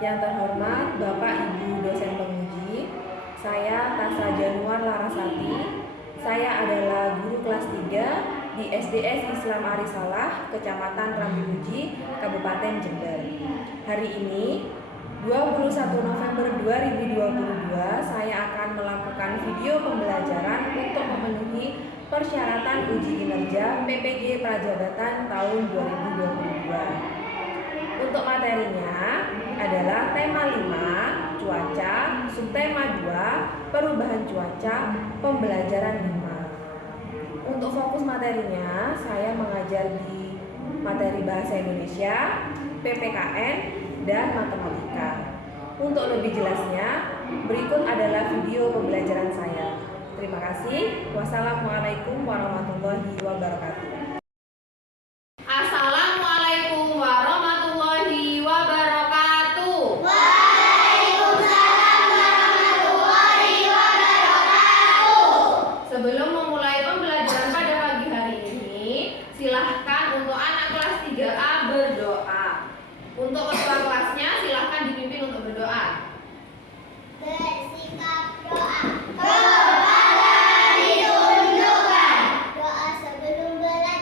Yang terhormat Bapak Ibu dosen penguji, saya Tasa Januar Larasati. Saya adalah guru kelas 3 di SDS Islam Arisalah, Kecamatan Rambimuji, Kabupaten Jember. Hari ini, 21 November 2022, saya akan melakukan video pembelajaran untuk memenuhi persyaratan uji kinerja PPG Prajabatan tahun 2022. Untuk materinya adalah tema 5, cuaca, subtema 2, perubahan cuaca, pembelajaran 5. Untuk fokus materinya, saya mengajar di materi Bahasa Indonesia, PPKN, dan Matematika. Untuk lebih jelasnya, berikut adalah video pembelajaran saya. Terima kasih. Wassalamualaikum warahmatullahi wabarakatuh. Assalamualaikum warahmatullahi wabarakatuh. Waalaikumsalam warahmatullahi wabarakatuh. Sebelum memulai pembelajaran pada pagi hari ini, silahkan untuk anak kelas 3A berdoa. Untuk ketua kelasnya silahkan dipimpin untuk berdoa. Bersikap doa. Kepada ditundukkan. Doa sebelum belajar.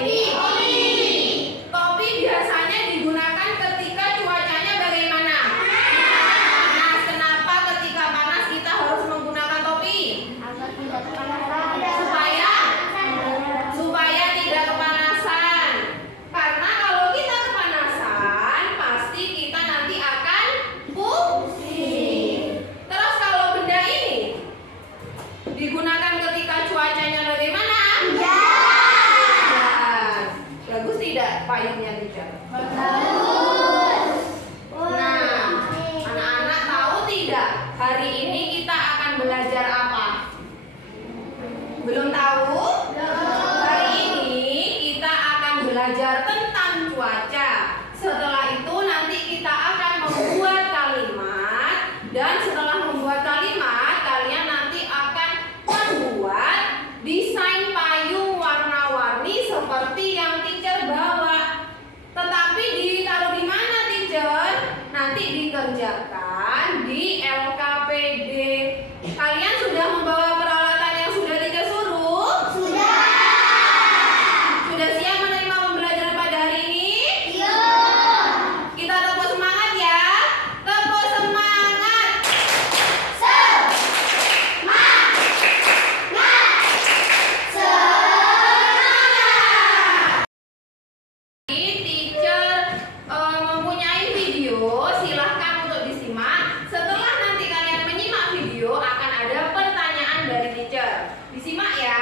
ini? Topi biasanya digunakan ketika cuacanya bagaimana? Panas. Kenapa ketika panas kita harus menggunakan topi? Supaya tidak kepanasan. Karena kalau kita kepanasan, pasti kita nanti akan pusing. Terus kalau benda ini digunakan ketika cuacanya bagaimana? Bagus tidak payungnya tidak? Nah, anak-anak tahu tidak? Hari ini kita akan belajar apa? Belum tahu? Hari ini kita akan belajar tentang cuaca. Setelah itu nanti kita akan membuat kalimat. Dan setelah membuat kalimat, kalian nanti akan membuat desain payung warna-warni seperti yang teacher bawa. Tetapi ditaruh di mana teacher? Nanti dikerjakan di LKPD. Kalian sudah membawa peralatan yang sudah teacher suruh? Sudah siap menerima pembelajaran pada hari ini? Kita tepuk semangat ya. Tepuk semangat. Teacher mempunyai video, silahkan untuk disimak. Setelah nanti kalian menyimak video, akan ada pertanyaan dari teacher. Disimak ya.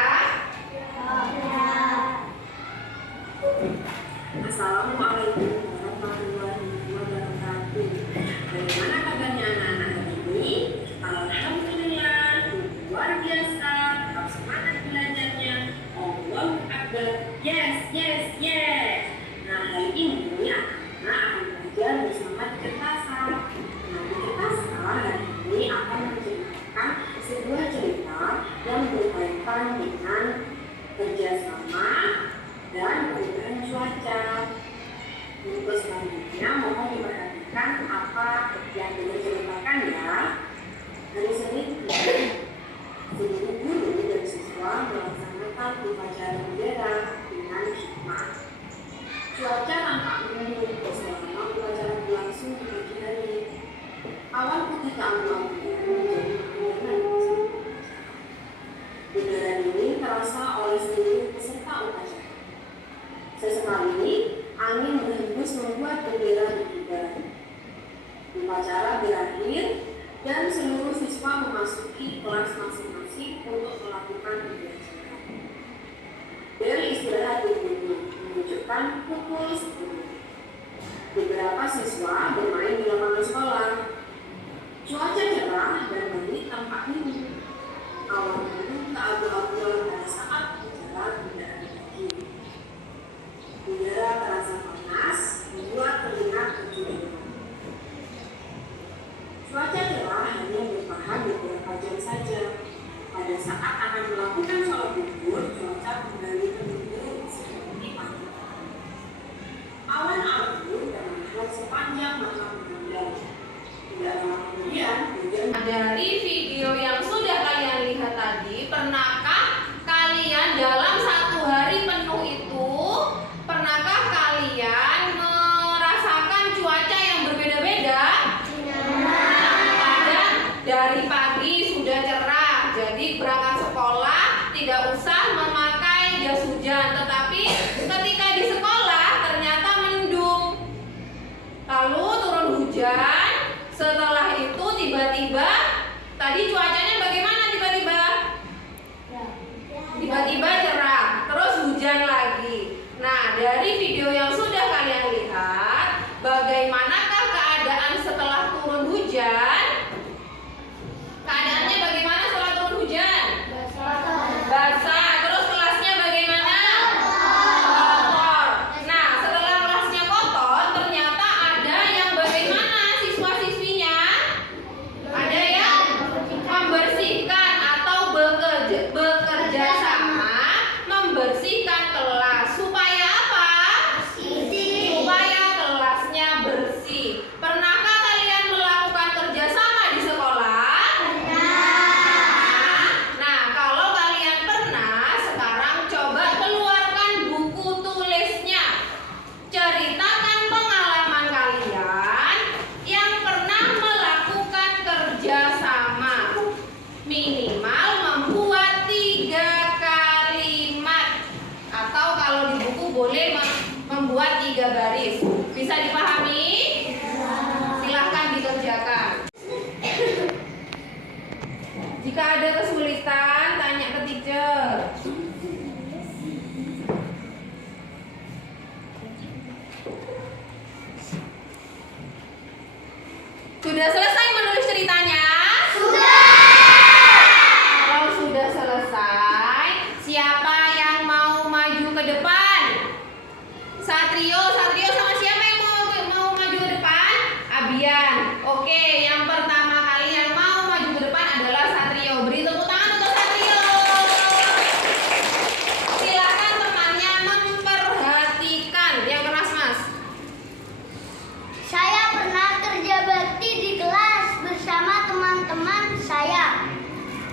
Assalamualaikum warahmatullahi wabarakatuh. Bagaimana kabarnya anak-anak hari ini? Alhamdulillah, luar biasa. Tetap semangat belajarnya. Allahu Akbar. Yes, yes, yes. Nah, hari ini anak-anak akan belajar bersama Teacher Tasa. Nah, Teacher Tasa hari ini akan menceritakan sebuah cerita yang berkaitan dengan kerjasama dan perubahan cuaca. Untuk selanjutnya mohon diperhatikan apa yang diceritakan ya. Hari Senin seluruh guru dan siswa melaksanakan upacara bendera dengan hikmat. Cuaca tampak mendung selama upacara berlangsung di pagi hari. Awan putih keabu-abuan menjadi pemandangan. Bendera ini terasa oleh seluruh peserta upacara. Sesekali angin berhembus membuat bendera berkibar. Upacara berakhir dan seluruh siswa memasuki kelas masing-masing untuk melakukan pembelajaran. Bel istirahat berbunyi menunjukkan pukul 10. Beberapa siswa bermain di lapangan sekolah. Cuaca cerah dan langit tampak biru. Awan mendung keabu-abuan pada saat upacara bendera pagi. Udara terasa panas, membuat telinga berjulur. Cuaca cerah hanya bertahan beberapa jam saja. Pada saat akan melakukan sholat zuhur, cuaca kembali mendung seperti pagi. Awan abu terlihat sepanjang malam bulan. Tidak lama kemudian, hujan. Dari video yang sudah kalian lihat tadi, pernahkah kalian dalam satu hari penuh itu, pernahkah kalian merasakan cuaca yang berbeda-beda? Kadang dari pagi sudah cerah, jadi berangkat sekolah tidak usah memakai jas hujan, tetapi ketika di sekolah ternyata mendung. Lalu turun hujan, setelah itu tiba-tiba tadi cuacanya bagaimana tiba-tiba? Tiba-tiba cerah, terus hujan lagi. Nah, dari video yang sudah kalian lihat, bagaimanakah keadaan setelah turun hujan? Keadaannya bagaimana setelah turun hujan? Basah. Terus kelasnya bagaimana? Kotor. Nah, setelah kelasnya kotor, ternyata ada yang bagaimana siswa-siswinya? Ada yang membersihkan atau bekerja sama membersihkan kelas supaya apa? membuat 3 baris. Bisa dipahami? Silahkan dikerjakan. Jika ada kesulitan, tanya ke teacher. Sudah selesai menulis ceritanya? Sudah. Kalau sudah selesai, siapa yang mau maju ke depan? Satrio sama siapa yang mau maju ke depan? Abian. Oke, yang pertama kali yang mau maju ke depan adalah Satrio. Beri tepuk tangan untuk Satrio. Silakan temannya memperhatikan. Yang keras, Mas. Saya pernah kerja bakti di kelas bersama teman-teman saya.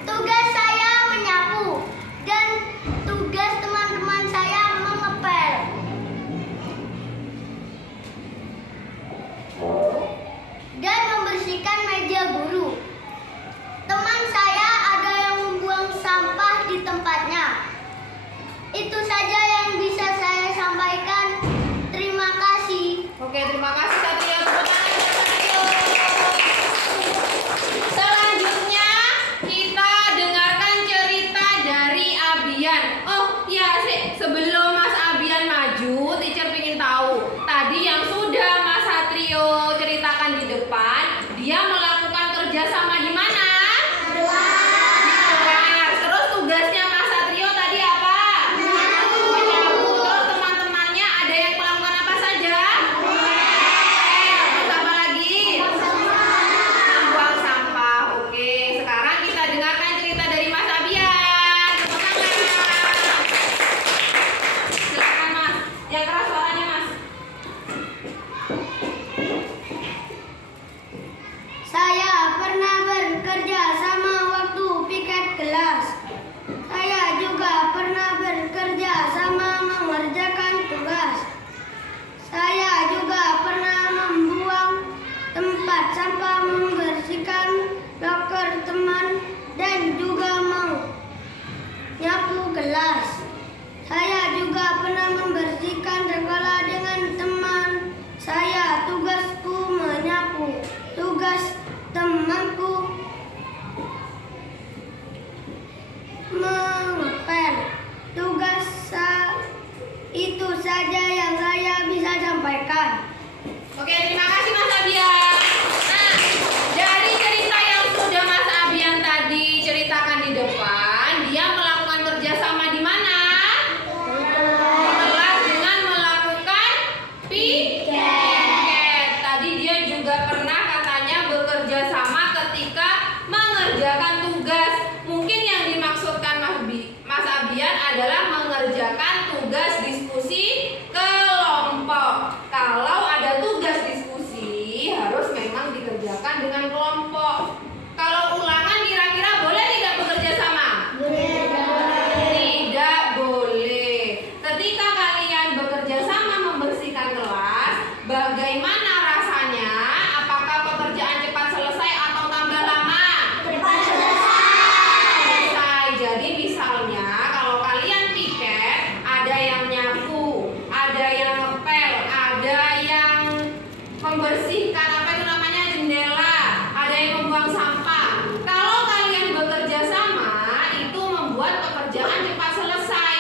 Tugas saya menyapu dan tugas teman-teman saya mengepel. Dan membersihkan meja guru. Teman saya ada yang membuang sampah di tempatnya. Itu saja yang bisa saya sampaikan. Terima kasih. Oke, terima kasih Satrio. Tepuk tangan untuk Satrio. Selanjutnya kita dengarkan cerita dari Abian. Oh iya sih, sebelum Mas Abian maju, teacher ingin tahu. Tadi yang sudah Mas Satrio ceritakan di depan, dia melakukan kerjasama di mana? Di kelas. Terus tugasnya Mas Satrio tadi apa? Menyapu. Terus teman-temannya ada yang melakukan apa saja? Terus apa lagi? Membuang sampah. Oke, sekarang kita dengarkan cerita dari Mas Abian. Tepuk tangan. Silakan Mas. Yang keras suaranya Mas. Saya pernah bekerja sama waktu piket kelas. Saya juga pernah bekerja sama mengerjakan tugas. Saya juga pernah membuang tempat sampah, membersihkan loker teman, dan juga menyapu kelas. Saya juga pernah membersihkan sekolah dengan teman saya. Tugasku menyapu, tugas temanku mengepel. Itu saja yang saya bisa sampaikan. Oke, terima kasih Mas Abian. Nah, dari cerita yang sudah Mas Abian tadi ceritakan di depan, dia melakukan kerjasama di mana? Di kelas dengan melakukan piket. Tadi dia juga pernah katanya bekerja sama ketika mengerjakan tugas. Mungkin yang dimaksudkan Mas Abian adalah mengerjakan tugas diskusi kelompok. Kalau ada tugas diskusi harus memang dikerjakan dengan kelompok. Kalau ulangan kira-kira boleh tidak bekerja sama? Tidak boleh. Ketika kalian bekerja sama membersihkan kelas, bagaimana rasanya? Apakah pekerjaan cepat selesai atau tambah lama? Selesai. Jadi misalnya kalau kalian piket, ada yang nyapu, ada yang ngepel, ada yang membersihkan apa itu namanya jendela, ada yang membuang sampah. Kalau kalian bekerja sama, itu membuat pekerjaan cepat selesai.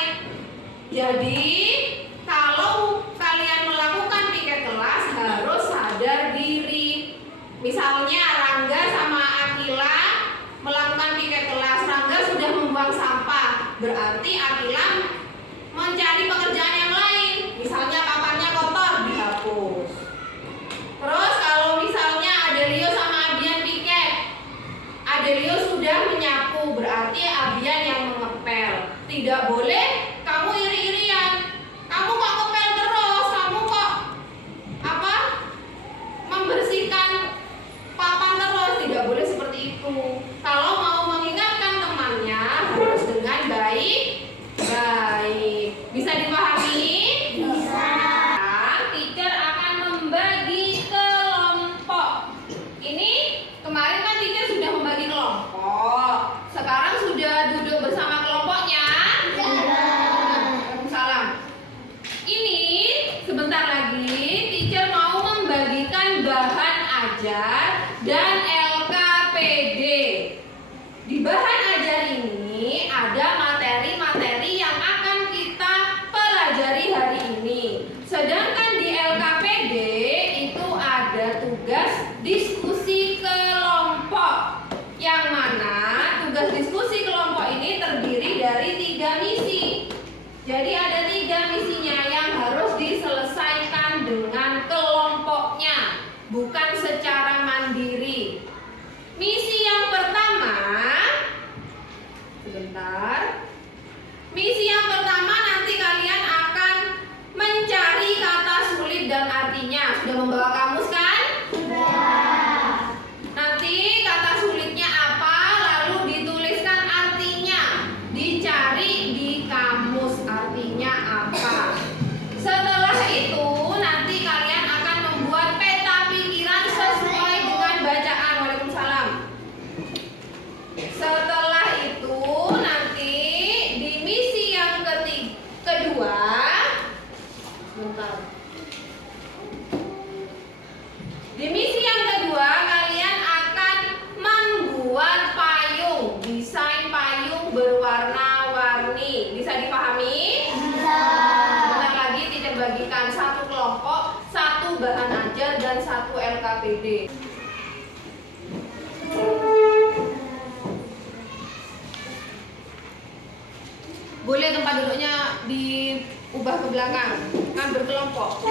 Jadi kalau kalian melakukan piket kelas harus sadar diri. Misalnya Rangga sama Akila melakukan piket kelas, Rangga sudah membuang sampah, berarti Akila mencari pekerjaan yang lain. Misalnya papannya kotor, dihapus. Terus kalau misalnya Adelio sama Abian piket, Adelio sudah menyapu, berarti Abian yang mengepel. Tidak boleh kamu iri-irian. Kamu kok ngepel terus? Kamu kok membersihkan papan terus? Tidak boleh seperti itu. Kalau mau mengingatkan temannya harus dengan baik. Bisa dipahami? Bisa. ajar dan LKPD. Di bahan ajar ini ada materi-materi yang akan kita pelajari hari ini. Sedangkan di LKPD itu ada tugas diskusi kelompok, yang mana tugas diskusi kelompok ini terdiri dari 3 misi. Jadi ada 3 misinya yang harus diselesaikan dengan kelompoknya, bukan secara mandiri. Misi yang pertama, sebentar. Misi yang pertama nanti kalian akan mencari kata sulit dan artinya. Sudah membawa kamus kan? Sudah. Nanti kata sulitnya apa, lalu dituliskan artinya. Dicari di kamus artinya apa. Setelah itu nanti kalian akan membuat peta pikiran sesuai dengan bacaan. Waalaikumsalam. Setelah itu nanti di misi yang kedua, sebentar. Di misi yang kedua kalian akan membuat payung, desain payung berwarna-warni. Bisa dipahami? Bisa. Sebentar lagi tidak bagikan 1 kelompok, 1 bahan ajar dan 1 LKPD. Boleh tempat duduknya diubah ke belakang, kan berkelompok.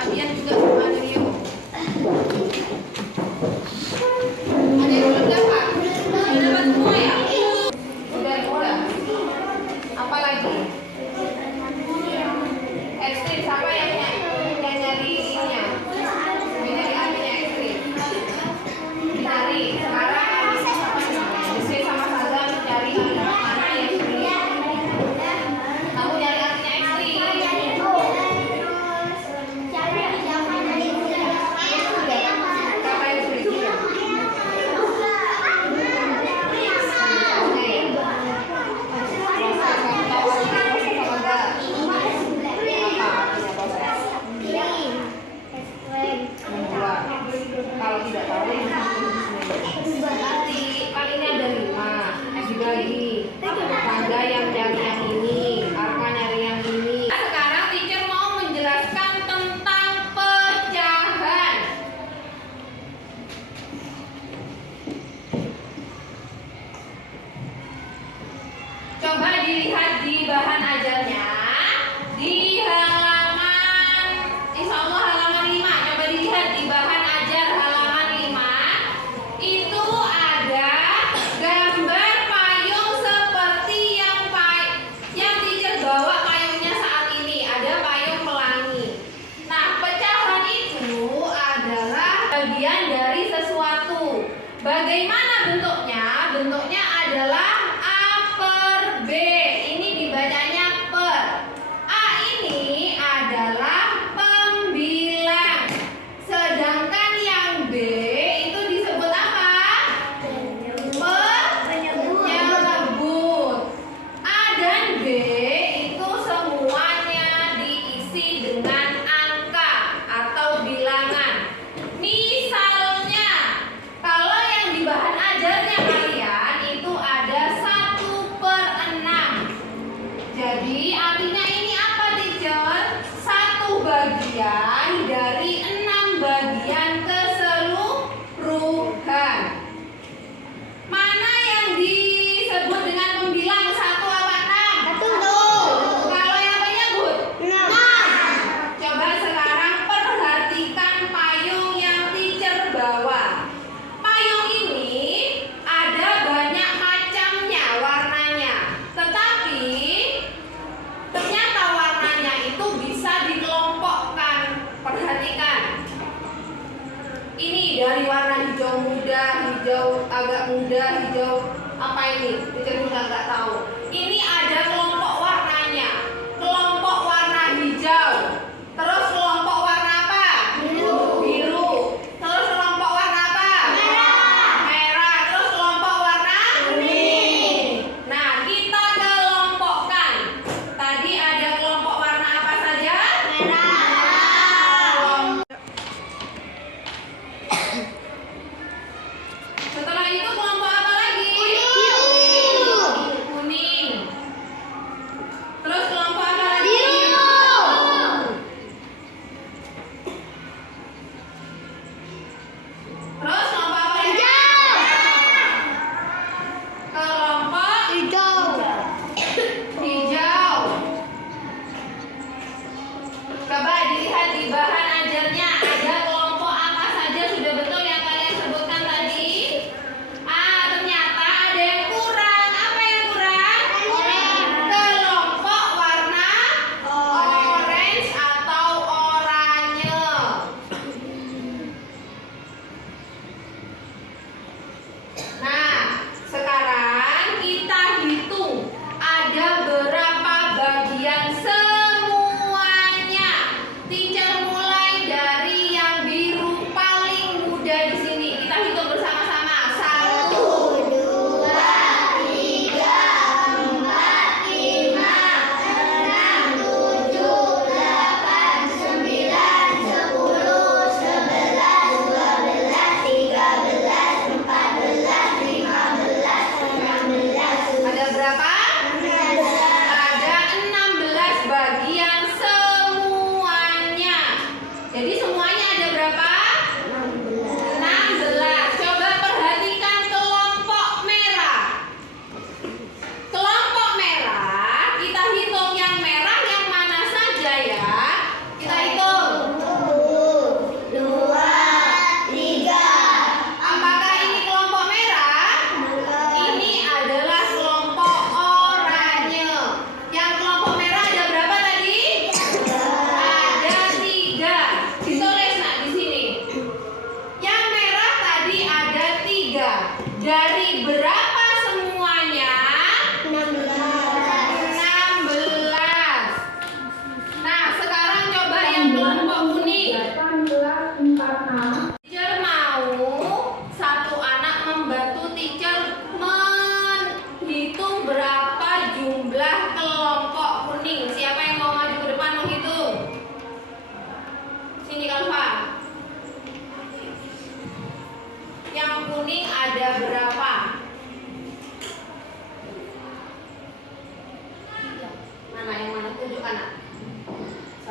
Abian juga sama Rio. Ada yang belum dapat? Sudah dapat semua ya? Sudah. Apa lagi? Ekstrim, siapa yang nyari ininya? Yang nyari apinya ekstrim. Nyari. Sekarang Rizky sama Saza cari mana yang ekstrim. Kamu nyari artinya ekstrim. Kata yang sulit juga. Kalau tidak tahu nanti kali ini ada 5 dibagi. Tanda yang nyari yang ini, Arka nyari yang ini. Sekarang teacher mau menjelaskan tentang pecahan. Coba dilihat di bahan ajarnya di halaman, insya Allah halaman 5. Coba dilihat di bahan ajar halaman 5. Itu ada gambar payung seperti yang teacher bawa payungnya saat ini. Ada payung pelangi. Nah, pecahan itu adalah bagian dari sesuatu. Bagaimana bentuknya? Bentuknya adalah A per B. Ini dibacanya per. A ini adalah pembilang. Sedangkan yang B itu disebut apa? Penyebut. A dan B itu semuanya diisi dengan angka atau bilangan. Misalnya, kalau yang di bahan ajarnya kalian itu ada 1/6. Jadi artinya ini apa, teacher? 1 bagian dari 6 bagian keseluruhan. Mana yang disebut dengan pembilang 1 apa 6? Kalau yang penyebut 6. Coba sekarang perhatikan payung yang teacher bawa. Payung ini ada banyak macamnya warnanya. Tetapi ternyata warnanya itu bisa dikelompokkan. Perhatikan. Ini dari warna hijau muda, hijau agak muda, hijau apa ini? Teacher juga nggak tahu. Ini ada kelompok warnanya. Kelompok warna hijau. Terus kelompok warna apa? Biru. Terus kelompok warna apa? Merah. Terus kelompok warna kuning. Nah, kita kelompokkan. Tadi ada kelompok warna apa saja? Merah.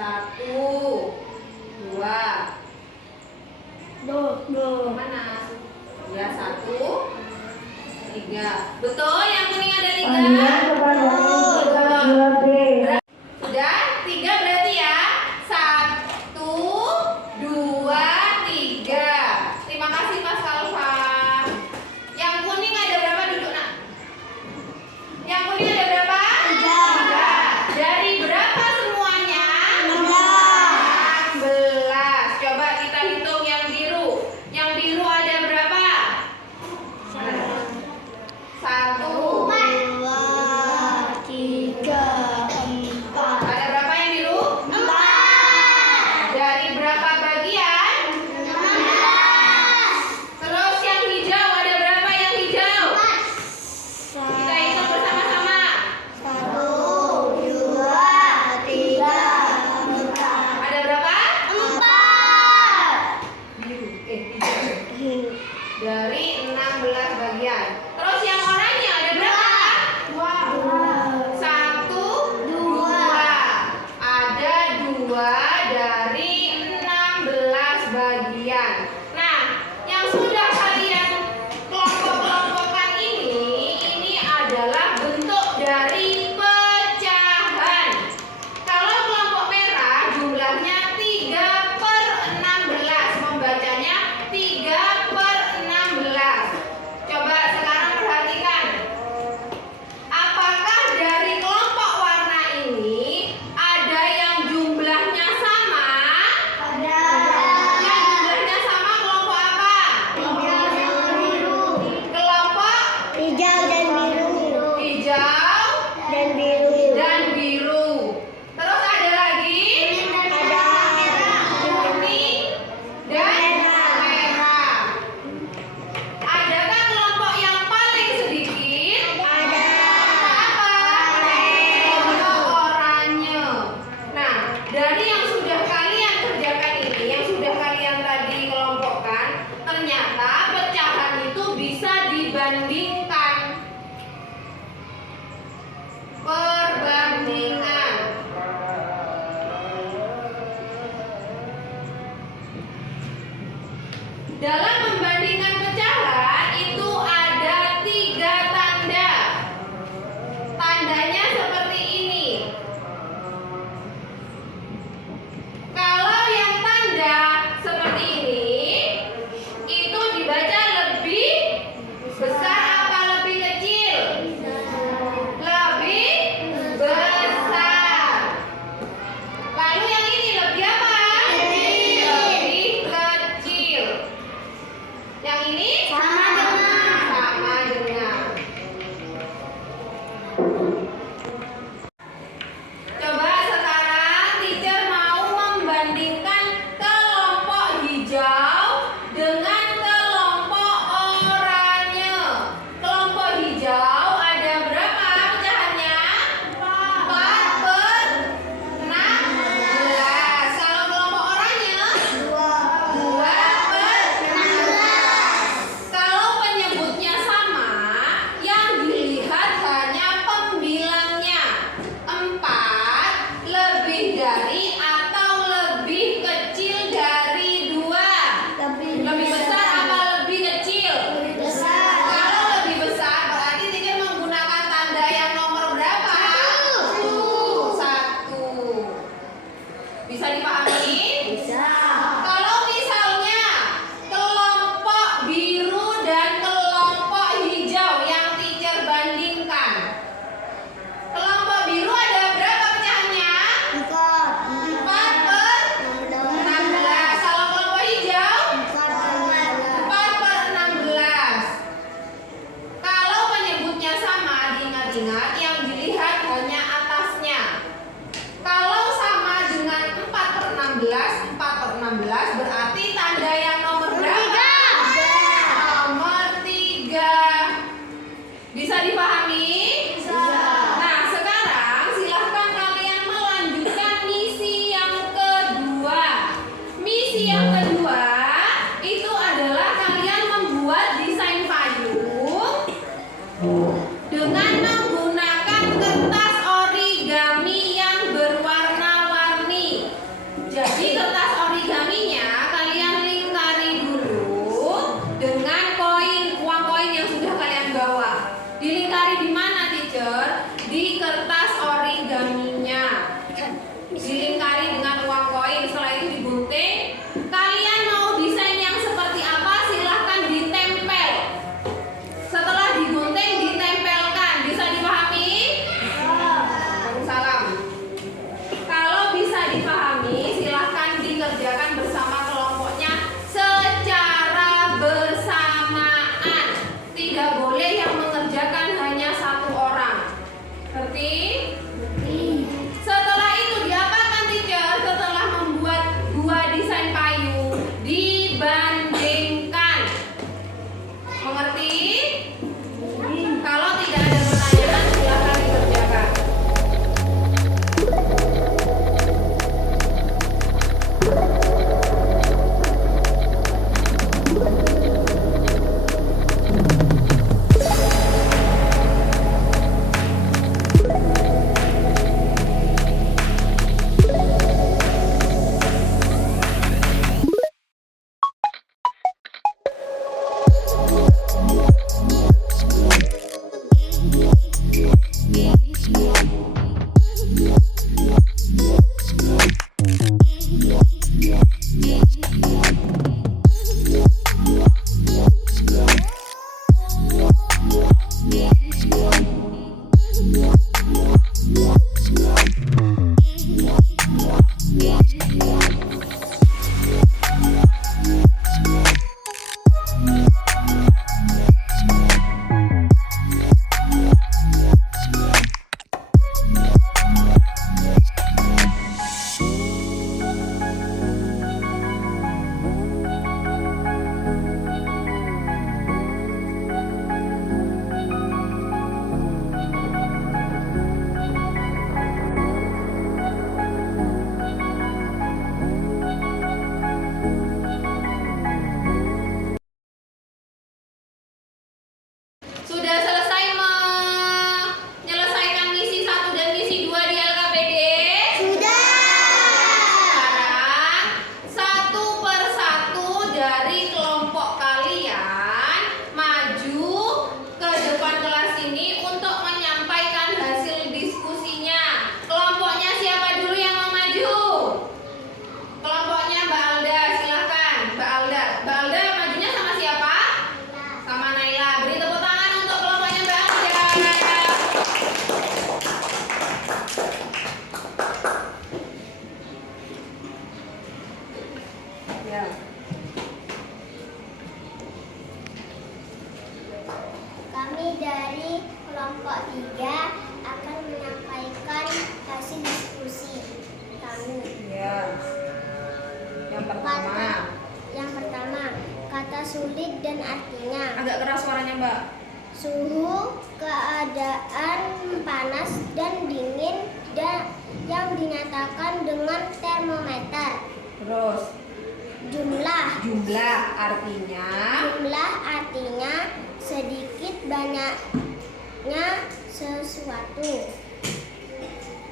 1, 2. Mana? Ya, 1, 3. Betul, yang kuning ada 3. Sudah 3 berarti ya. 1, 2, 3. Terima kasih Mas Alfa. Yang kuning ada berapa duduk nak? Yang kuning ada berapa? 3. Dari berapa semuanya? 16. Coba kita hitung yang biru. Yang biru ada berapa? 1. Ada berapa yang biru? 4. Dari berapa bagian? 16. Terus yang hijau ada berapa yang hijau? Kita hitung bersama-sama. Ada berapa? 4. Biru. Hijau. Dari 16 bagian. Terus yang oranye ada berapa? 1, 2. Ada 2 dari 16 bagian. Nah, yang sudah kalian kelompok-kelompokkan ini adalah bentuk dari pecahan. Kalau kelompok merah jumlahnya 3/16, membacanya 3/16. Coba sekarang perhatikan. Apakah dari kelompok warna ini ada yang jumlahnya sama? Yang jumlahnya sama kelompok apa? Kelompok hijau dan biru. Terus ada lagi kuning dan merah. Adakah kelompok yang paling sedikit? Apa? Kelompok oranye. Nah, dari yang sudah kalian kerjakan ini, yang sudah kalian tadi kelompokkan, ternyata pecahan itu bisa dibandingkan. Perbandingan. Dalam membandingkan pecahan itu ada 3 tanda. Tandanya seperti ini. Kalau yang tanda seperti ini, itu dibaca lebih besar apa lebih kecil? Lebih besar. Lalu yang ini lebih apa? Lebih kecil. Yang ini sama dengan. Coba sekarang teacher mau membandingkan kelompok hijau dengan kelompok oranye. Kelompok hijau ada berapa pecahannya? 4/16. Kalau kelompok oranye 2/16. Kalau penyebutnya sama, yang dilihat hanya pembilangnya. 4 lebih dari atau lebih kecil dari 2. Lebih besar apa lebih kecil? Kalau lebih besar berarti teacher menggunakan tanda yang nomor berapa? 1. Bisa dipahami? Kalau misalnya kelompok biru dan kelompok hijau yang teacher bandingkan. Kelompok biru ada berapa pecahannya? 4/16. Kalau kelompok hijau 4/16. Kalau penyebutnya sama, diingat-ingat yang dilihat hanya atasnya. Kalau sama dengan 4/16 berarti tanda yang nomor berapa? Nomor 3. Bisa dipahami? Nah, sekarang silahkan kalian melanjutkan misi yang kedua. Misi yang kedua itu adalah kalian membuat desain payung dengan menggunakan kertas origami yang berwarna-warni. Ya. Kami dari kelompok 3 akan menyampaikan hasil diskusi kami. Ya. Yang pertama. Yang pertama, kata sulit dan artinya. Agak keras suaranya, Mbak. Suhu, keadaan panas dan dingin dan yang dinyatakan dengan termometer. Terus Jumlah. jumlah artinya Jumlah artinya sedikit banyaknya sesuatu.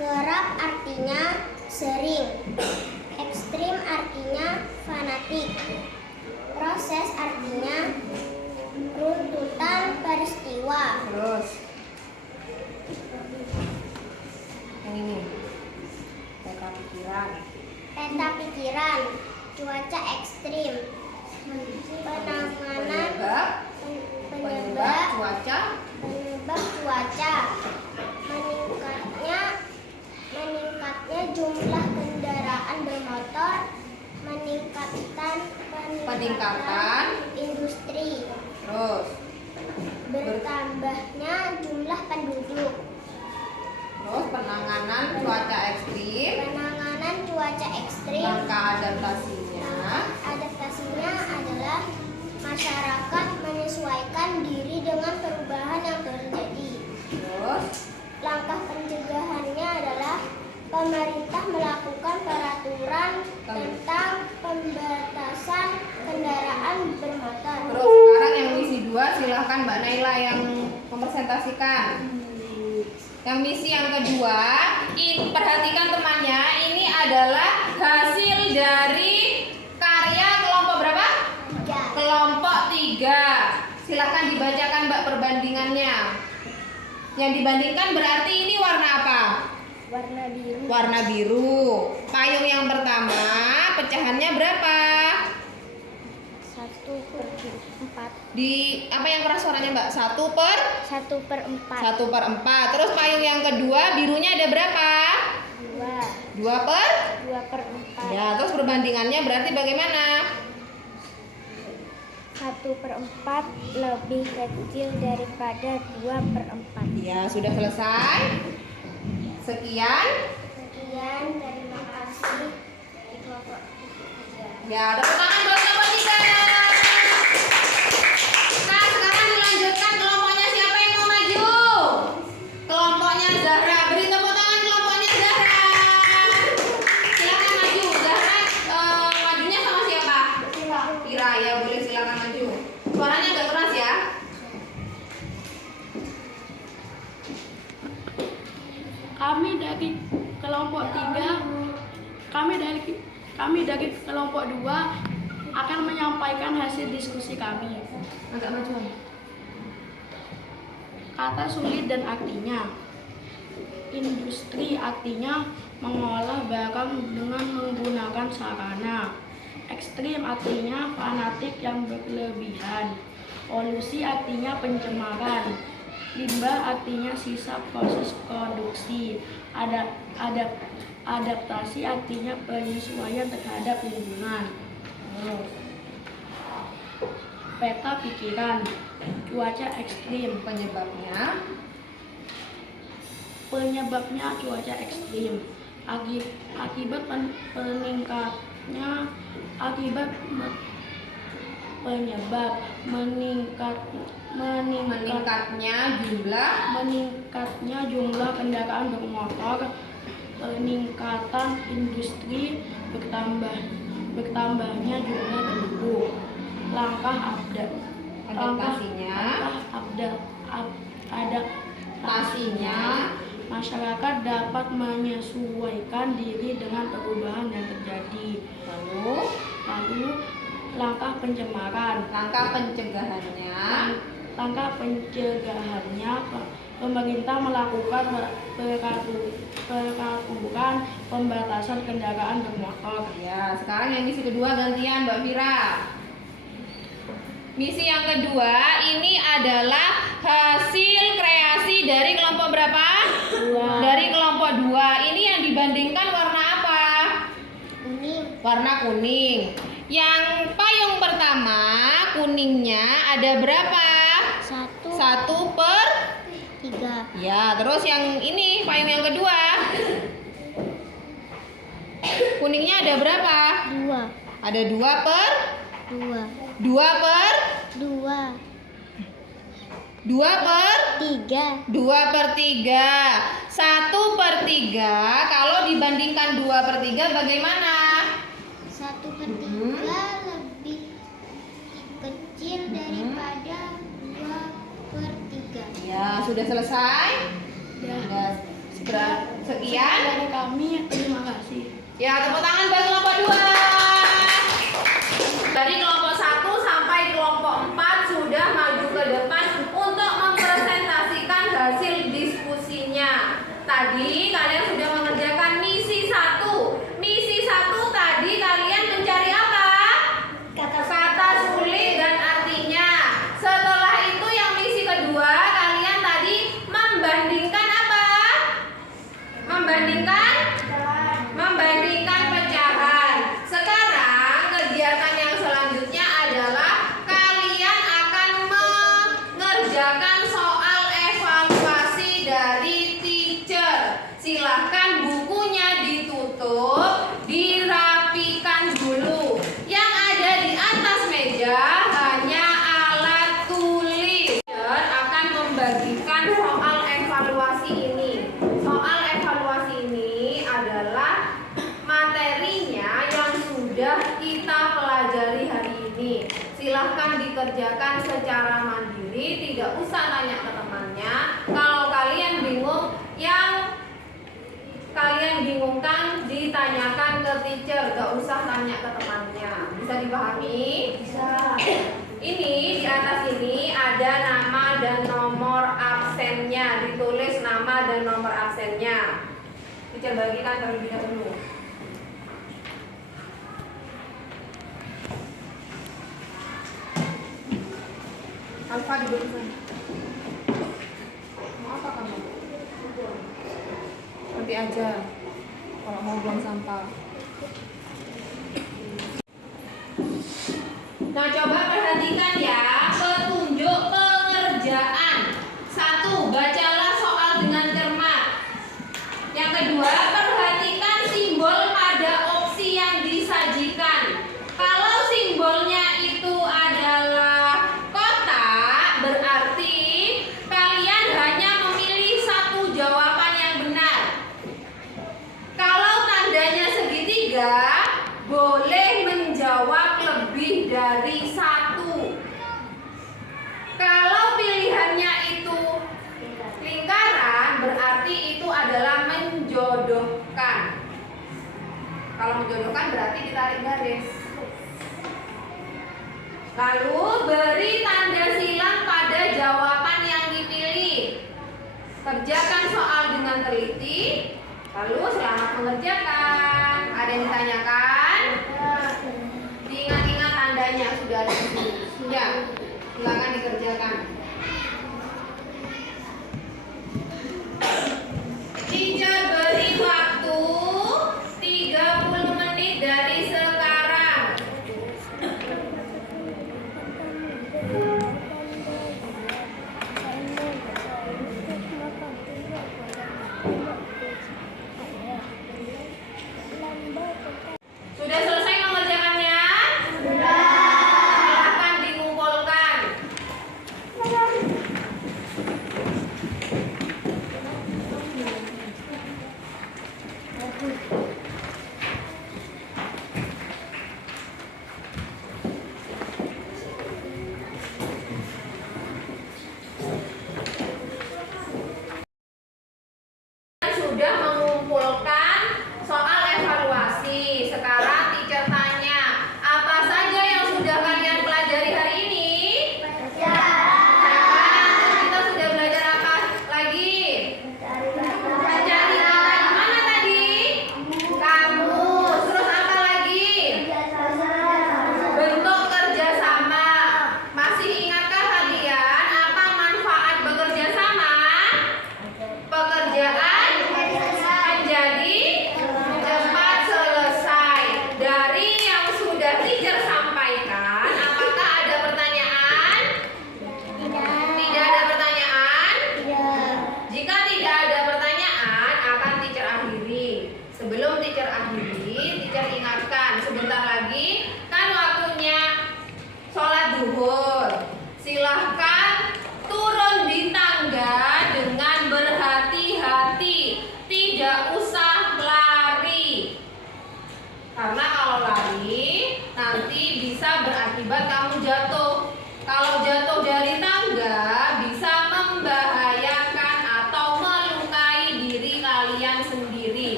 Kerap artinya sering. Ekstrim artinya fanatik. Proses artinya runtutan peristiwa. terus yang ini peta pikiran. Peta pikiran. Cuaca ekstrim. Penanganan Penyebab cuaca penyebab cuaca. Meningkatnya jumlah kendaraan bermotor, peningkatan industri, terus bertambahnya jumlah penduduk. terus penanganan cuaca ekstrim, Penanganan cuaca ekstrim. langkah adaptasinya, Adaptasinya adalah masyarakat menyesuaikan diri dengan perubahan yang terjadi. terus Langkah pencegahannya adalah pemerintah melakukan peraturan tentang pembatasan kendaraan bermotor. sekarang yang misi 2 silahkan Mbak Naila yang mempresentasikan. Yang misi yang kedua, perhatikan temannya, ini adalah hasil dari karya kelompok berapa? 3. Kelompok 3. Silahkan dibacakan Mbak perbandingannya. Yang dibandingkan berarti ini warna apa? Warna biru. Warna biru. Payung yang pertama pecahannya berapa? 1/4. Di apa yang keras suaranya Mbak? 1/4. 1/4. 1/4. Terus payung yang kedua birunya ada berapa? 2. 2/4. Ya, terus perbandingannya berarti bagaimana? 1/4 lebih kecil daripada 2/4. Ya, sudah selesai. Sekian. Sekian, terima kasih. Ya, tepuk tangan buat kelompok 3. Nah, sekarang dilanjutkan kelompoknya siapa yang mau maju? Kelompoknya Zahra. Beri tepuk tangan kelompoknya Zahra. Silakan maju. Zahra majunya sama siapa? Kira ya, boleh silakan maju. Suaranya agak keras ya. Kami dari kelompok 3, kami dari kelompok 2 akan menyampaikan hasil diskusi kami. Agak maju. Kata sulit dan artinya. Industri artinya mengolah barang dengan menggunakan sarana. Ekstrim artinya fanatik yang berlebihan. Polusi artinya pencemaran. Limbah artinya sisa proses produksi. Adaptasi artinya penyesuaian terhadap lingkungan. Peta pikiran. Cuaca ekstrim. Penyebabnya cuaca ekstrim. Akibat meningkatnya jumlah kendaraan bermotor, peningkatan industri, bertambahnya jumlah penduduk. Langkah adaptasinya, masyarakat dapat menyesuaikan diri dengan perubahan yang terjadi. Lalu langkah pencegahannya, pemerintah melakukan peraturan pembatasan kendaraan bermotor. Ya, sekarang yang misi kedua gantian Mbak Vira. Misi yang kedua ini adalah hasil kreasi dari kelompok berapa? 2. Dari kelompok 2. Ini yang dibandingkan warna apa? Kuning. warna kuning. Yang payung pertama kuningnya ada berapa? 1, 1/3. 3, Ya, terus yang ini payung yang kedua. Kuningnya ada berapa? 2, Ada 2/2 2, 2/3. 1/3. Kalau dibandingkan 2/3 bagaimana? 1/3 lebih kecil daripada 2/3. Ya, sudah selesai? Sudah. Sekian. Dari kami, terima kasih. Ya, tepuk tangan buat kelompok 2. Dari kelompok 1 sampai kelompok 4 sudah maju ke depan untuk mempresentasikan hasil diskusinya. Tadi kalian sudah mengerjakan misi 1. Misi 1 tadi kalian mencari apa? Kata sulit dan artinya. Setelah itu yang misi kedua kalian tadi membandingkan apa? Membandingkan pecahan. Sekarang kegiatan yang selanjutnya adalah kalian akan mengerjakan soal evaluasi dari teacher. Silahkan bukunya ditutup, dirapikan dulu. Yang ada di atas meja hanya alat tulis. Teacher akan membagikan soal evaluasi ini. Soal evaluasi ini adalah materinya yang sudah kita pelajari hari ini. Silahkan dikerjakan secara mandiri, tidak usah tanya ke temannya. Kalau kalian bingung, yang kalian bingungkan ditanyakan ke teacher, gak usah tanya ke temannya. Bisa dipahami? Bisa. Ini di atas ini ada nama dan nomor absennya, ditulis nama dan nomor absennya. Teacher bagikan terlebih dahulu. Alfa duduk di sana. Mau apa kamu? Nanti aja kalau mau buang sampah. Nah, coba perhatikan ya petunjuk pengerjaan. 1. Bacalah soal dengan cermat. Yang kedua, perhatikan simbol pada opsi yang disajikan. Kalau simbolnya itu adalah kotak, berarti kalian hanya memilih satu jawaban yang benar. Kalau tandanya segitiga, boleh menjawab lebih dari satu. Kalau pilihannya itu lingkaran, berarti itu adalah menjodohkan. Kalau menjodohkan berarti ditarik garis. Lalu beri tanda silang pada jawaban yang dipilih. Kerjakan soal dengan teliti. Lalu selamat mengerjakan. Ada yang ditanyakan? Diingat-ingat tandanya sudah ada di sini. Sudah. Silakan dikerjakan. Teacher beri waktu 30 menit dari sekarang. Sudah selesai mengerjakannya? Sudah. Silakan dikumpulkan.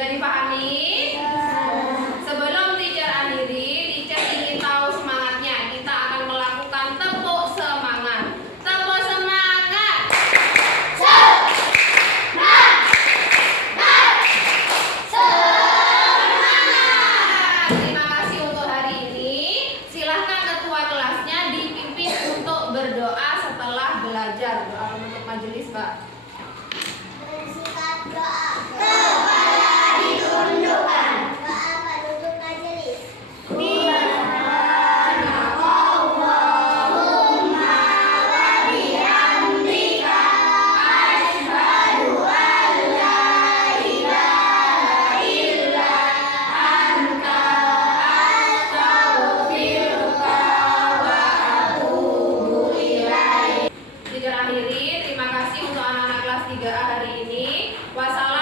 Sudah dipahami? Sebelum teacher akhiri, teacher ingin tahu semangatnya. Kita akan melakukan tepuk semangat. Tepuk semangat. Terima kasih untuk hari ini. Silahkan ketua kelasnya dipimpin untuk berdoa setelah belajar. Doa penutup majelis, Mbak. Bersikat doa. Kepala ditundukkan. Doa penutup majelis. Subhanakallahumma wa bihamdika asyhadu an la ilaha illa anta astaghfiruka wa atubu ilaik. Teacher akhiri, terima kasih untuk anak-anak kelas 3A hari ini. Wassalam.